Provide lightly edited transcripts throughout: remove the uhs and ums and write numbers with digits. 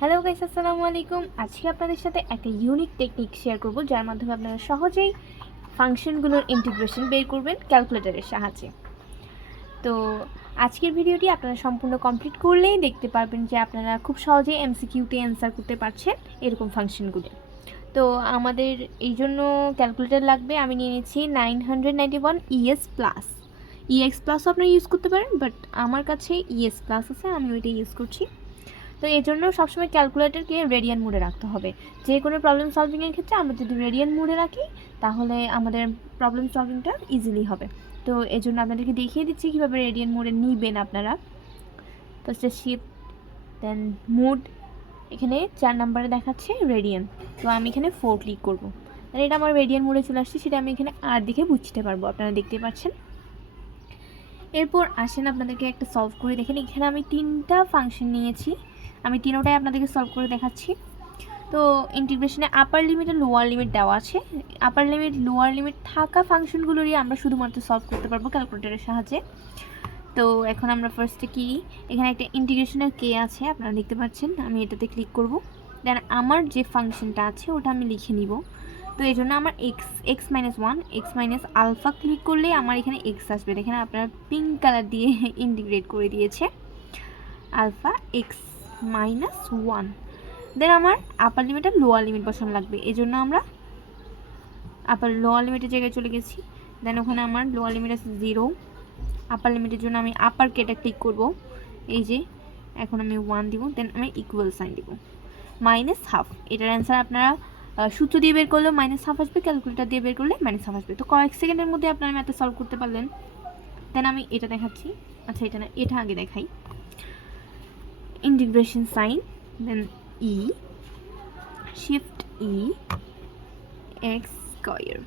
Hello guys, আসসালামু আলাইকুম। আজকে আপনাদের সাথে একটা ইউনিক টেকনিক শেয়ার করব, যার মাধ্যমে আপনারা সহজেই ফাংশনগুলোর ইন্টিগ্রেশন বের করবেন ক্যালকুলেটরের সাহায্যে। তো আজকের ভিডিওটি আপনারা সম্পূর্ণ কমপ্লিট করলেই দেখতে পারবেন যে আপনারা খুব সহজেই এমসিকিউতে অ্যান্সার করতে পারছেন এরকম ফাংশনগুলো। তো আমাদের এই জন্য ক্যালকুলেটর লাগবে। আমি নিয়ে নিচ্ছি 991 ES প্লাস। EX প্লাসও আপনারা ইউজ করতে পারেন, বাট আমার কাছে ES প্লাস আছে, আমি ওইটা ইউজ করছি। তো এই জন্য সবসময় ক্যালকুলেটরকে রেডিয়ান মোডে রাখতে হবে। যে কোনো প্রবলেম সলভিংয়ের ক্ষেত্রে আমরা যদি রেডিয়ান মোডে রাখি তাহলে আমাদের প্রবলেম সলভিংটা ইজিলি হবে। তো এই জন্য আপনাদেরকে দেখিয়ে দিচ্ছি কীভাবে রেডিয়ান মোডে নিবেন আপনারা। ফার্স্টে শিফট দেন মোড, এখানে 4 নম্বরে দেখাচ্ছে রেডিয়ান, তো আমি এখানে 4 ক্লিক করব। আর এটা আমার রেডিয়ান মোডে চলে আসছে, সেটা আমি এখানে আর দেখে বুঝতে পারবো, আপনারা দেখতে পাচ্ছেন। এরপর আসেন আপনাদেরকে একটা সলভ করে দেখেন। এখানে আমি 3টা ফাংশন নিয়েছি, আমি তিনোটাই আপনাদেরকে সলভ করে দেখাচ্ছি। তো ইন্টিগ্রেশনে আপার লিমিট আর লোয়ার লিমিট দেওয়া আছে। আপার লিমিট লোয়ার লিমিট থাকা ফাংশনগুলোরই আমরা শুধুমাত্র সলভ করতে পারবো ক্যালকুলেটরের সাহায্যে। তো এখন আমরা ফার্স্টে কি, এখানে একটা ইন্টিগ্রেশনের কে আছে আপনারা দেখতে পাচ্ছেন, আমি এটাতে ক্লিক করব। দেন আমার যে ফাংশনটা আছে ওটা আমি লিখে নিব। তো এই জন্য আমার x minus 1 x minus alpha click করলেই আমার এখানে এক্স আসবে। দেখেন আপনারা পিঙ্ক কালার দিয়ে ইন্টিগ্রেট করে দিয়েছে আলফা এক্স মাইনাস 1। দেন আমার আপার লিমিট আর লোয়ার লিমিট বসানো লাগবে, এই জন্য আমরা লোয়ার লিমিটের জায়গায় চলে গেছি। দেন ওখানে আমার লোয়ার লিমিট আছে 0, আপার লিমিটের জন্য আমি আপার কেটা ক্লিক করব। এই যে এখন আমি 1 দিব, দেন আমি ইকুয়াল সাইন দিব। মাইনাস হাফ, এটার অ্যান্সার আপনারা সূত্র দিয়ে বের করলেও মাইনাস হাফ আসবে, ক্যালকুলেটর দিয়ে বের করলে মাইনাস হাফ আসবে। তো কয়েক সেকেন্ডের মধ্যে আপনারা ম্যাথটা সলভ করতে পারলেন। দেন আমি এটা দেখাচ্ছি, আচ্ছা এটা না, এটা আগে দেখাই। ইন্টিগ্রেশন সাইন, দেন ই শিফট ই এক্স স্কয়ার।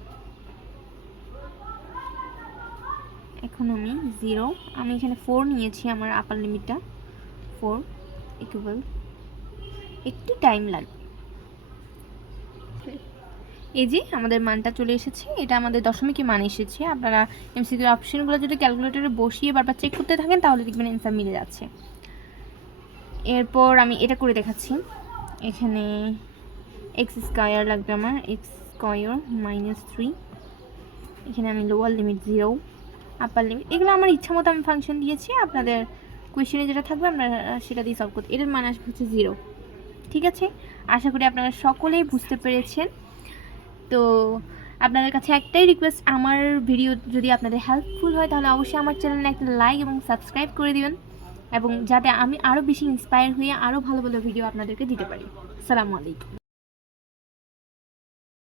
এখন আমি 0, আমি এখানে 4 নিয়েছি, আমার আপার লিমিটটা 4 ইকুয়াল, একটু টাইম লাগবে। এই যে আমাদের মানটা চলে এসেছে, এটা আমাদের দশমিকে মান এসেছে। আপনারা এমসিকিউ অপশনগুলো যদি ক্যালকুলেটরে বসিয়ে বারবার চেক করতে থাকেন তাহলে দেখবেন অ্যান্সার মিলে যাচ্ছে। এরপর আমি এটা করে দেখাচ্ছি। এখানে এক্স স্কয়ার লাগবে আমার, এক্স স্কয়ার মাইনাস 3। এখানে আমি লোয়ার লিমিট 0, আপার লিমিট, এগুলো আমার ইচ্ছা মতো আমি ফাংশন দিয়েছি। আপনাদের কোয়েশ্চেনে যেটা থাকবে আপনারা সেটা দিয়ে সলভ করতে, এটার মান আসবে হচ্ছে 0। ঠিক আছে, আশা করি আপনারা সকলেই বুঝতে পেরেছেন। তো আপনাদের কাছে একটাই রিকোয়েস্ট, আমার ভিডিও যদি আপনাদের হেল্পফুল হয় তাহলে অবশ্যই আমার চ্যানেলে একটা লাইক এবং সাবস্ক্রাইব করে দিবেন, এবং যাতে আমি আরও বেশি ইন্সপায়ার হয়ে আরও ভালো ভালো ভিডিও আপনাদেরকে দিতে পারি। আসসালামু আলাইকুম।